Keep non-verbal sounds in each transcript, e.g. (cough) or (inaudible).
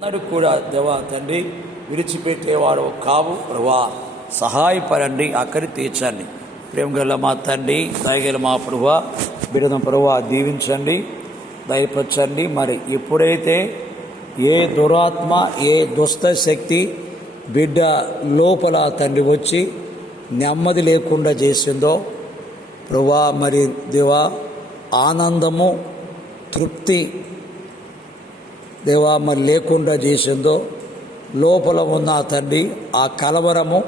అన్నడు కూడా దేవా తండ్రి విడిచిపెట్టేవాడు కావు ప్రభా. సహాయపడండి అక్కడి తీర్చండి. ప్రేమ గల మా తండ్రి దయగల మా ప్రభా బిడన ప్రభా దీవించండి దయపరచండి. మరి ఎప్పుడైతే ఏ దురాత్మ ఏ దుష్ట శక్తి బిడ్డ లోపల తండ్రి వచ్చి నెమ్మది లేకుండా చేసిందో ప్రభా మరి దేవా ఆనందము తృప్తి దేవా మరి లేకుండా చేసిందో లోపల ఉన్న తండ్రి ఆ కలవరము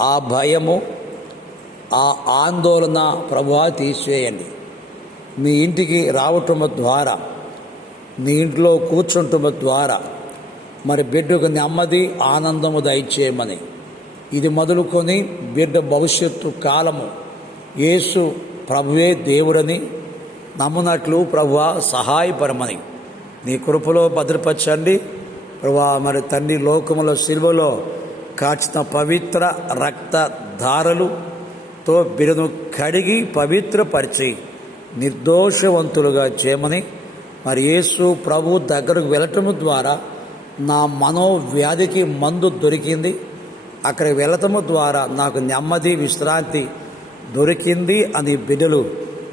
ఆ భయము ఆ ఆందోళన ప్రభా తీసివేయండి. మీ ఇంటికి రావటం ద్వారా మీ ఇంట్లో కూర్చుంటం ద్వారా మరి బిడ్డకు నెమ్మది ఆనందము దయచేయమని. ఇది మొదలుకొని బిడ్డ భవిష్యత్తు కాలము. యేసు ప్రభువే దేవుడని నమ్మునట్లు ప్రభువ సహాయపరమని. నీ కృపలో భద్రపరచండి. ప్రభా మరి తండ్రి లోకములో సిలువలో కాచిన పవిత్ర రక్త ధారలుతో బిరును కడిగి పవిత్రపరిచి నిర్దోషవంతులుగా చేయమని మరి యేసు ప్రభు దగ్గరకు వెళ్ళటం ద్వారా నా మనోవ్యాధికి మందు దొరికింది. అక్కడికి వెళ్ళటము ద్వారా నాకు నెమ్మది విశ్రాంతి దొరికింది అని బిడ్డలు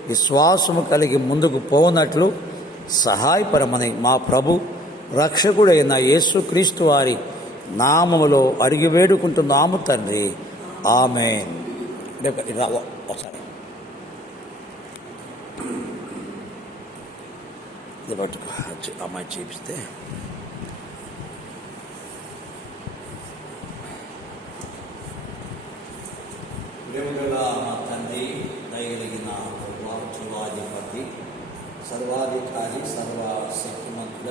విశ్వాసము కలిగి ముందుకు పోనట్లు సహాయపరమని మా ప్రభు రక్షకుడైన యేసుక్రీస్తు వారి నామములో అడిగి వేడుకుంటున్నాము తండ్రి. ఆమె ఒకసారి. ఇది పట్టుకో. అమ్మాయి చూపిస్తే. మా తండ్రి దయగలిగిన సర్వాధికారి సర్వ శక్తిమంతుడ.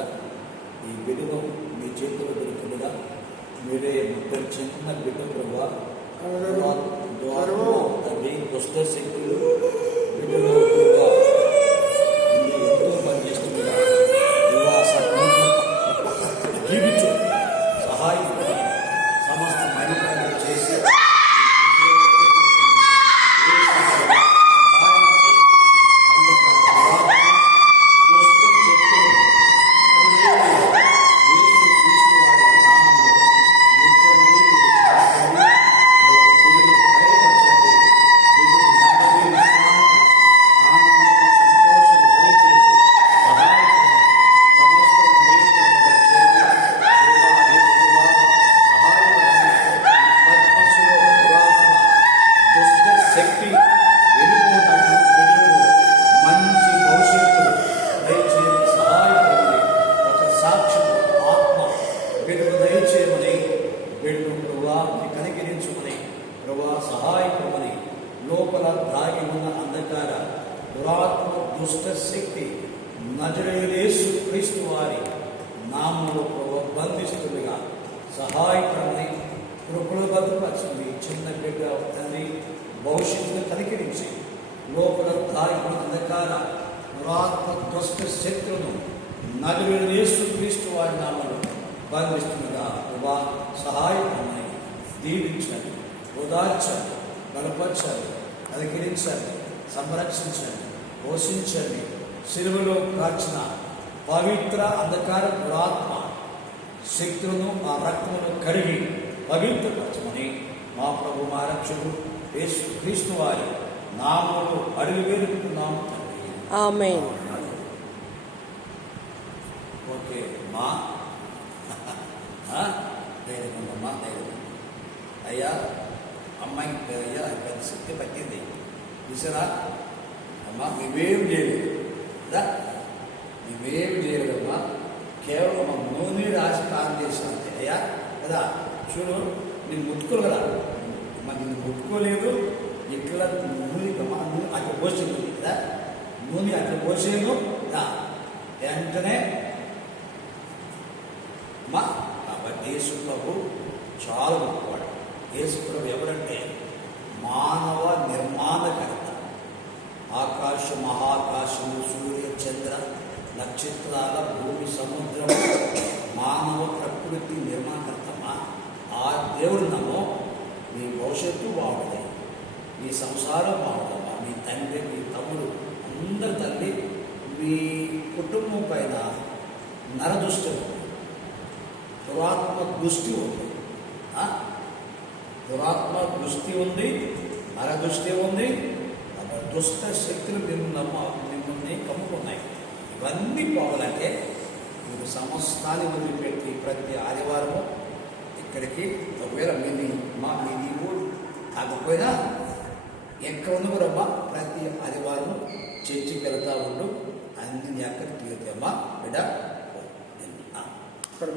ఈ బిడ్డను మీ చేతులు దొరికినగా మీరే ముద్దరు చిన్న బిడ్డ ప్రభా. తండ్రి దుష్ట శక్తులు సహాయపడమని లోపల దాగి ఉన్న అంధకార దురాత్మ దుష్ట శక్తి నజరేసు క్రీస్తు వారి నామంలో ప్రభా బంధిస్తుండగా కృపలు భద్రపరచండి చిన్న బిడ్డ తండ్రి భవిష్యత్తును కలికరించి లోపల దాగి ఉన్న అంధకార దురాత్మ దుష్ట శక్తులను నజరేసు క్రీస్తు వారి నామంలో బంధిస్తుండగా ప్రభా సహాయపడమని దీవించండి ఓదార్చండి. బలపరచండి అధికరించండి సంరక్షించండి పోషించండి సిలువలో కాచిన పవిత్ర అంధకార దురాత్మ శక్తులను ఆ రక్తమును కడిగి పవిత్రపరచమని మా ప్రభు మా రక్షకుడు యేసు క్రీస్తు వారి నామములు అడిగి వేడుకుంటున్నాము తండ్రి. ఓకే మా? (laughs) ధైర్యం. అయ్యా అమ్మాయికి అయ్యా పెద్ద శక్తి పట్టింది. చూసారా? అమ్మా మేమేం చేయలేదు. కదా? మేమేం చేయలేదమ్మా. కేవలం మా నూనె రాసి పాన్ చేసాం అంతే. అయ్యా కదా? చూడు నేను ముట్టుకోరు కదా. మరి నేను ముట్టుకోలేదు. ఇక్కడ నూనె నూనె అక్కడ పోసింది కదా? నూనె అక్కడ పోసేను దా. వెంటనే అమ్మా కాబట్టి యేసు ప్రభు చాలా గొప్ప యేసుప్రభు ఎవరంటే మానవ నిర్మాణకర్త. ఆకాశ మహాకాశము సూర్య చంద్ర నక్షత్రాల భూమి సముద్రం మానవ ప్రకృతి నిర్మాణకర్తమా? ఆ దేవుడు నమో మీ భవిష్యత్తు బాగుంది మీ సంసారం బాగుందమ్మా మీ తండ్రి మీ తమ్ముడు అందరి తల్లి మీ కుటుంబం పైన ఉంది దురాత్మ దృష్టి ఉంది దురాత్మ దృష్టి ఉంది నరదృష్టి ఉంది దుష్ట శక్తులు మిమ్మల్ని మిమ్మల్ని కమ్ముకున్నాయి ఇవన్నీ పోవాలంటే మీరు సమస్తాన్ని వదిలిపెట్టి ప్రతి ఆదివారం ఇక్కడికి ఒకవేళ మీది మా మీది ఊరు కాకపోయినా ఎక్కడ ఉంది కూడా అమ్మా ప్రతి ఆదివారం చర్చికి వెళ్తా ఉండు. అన్ని అక్కడ తీరుతామా బిడ్డ ఇక్కడ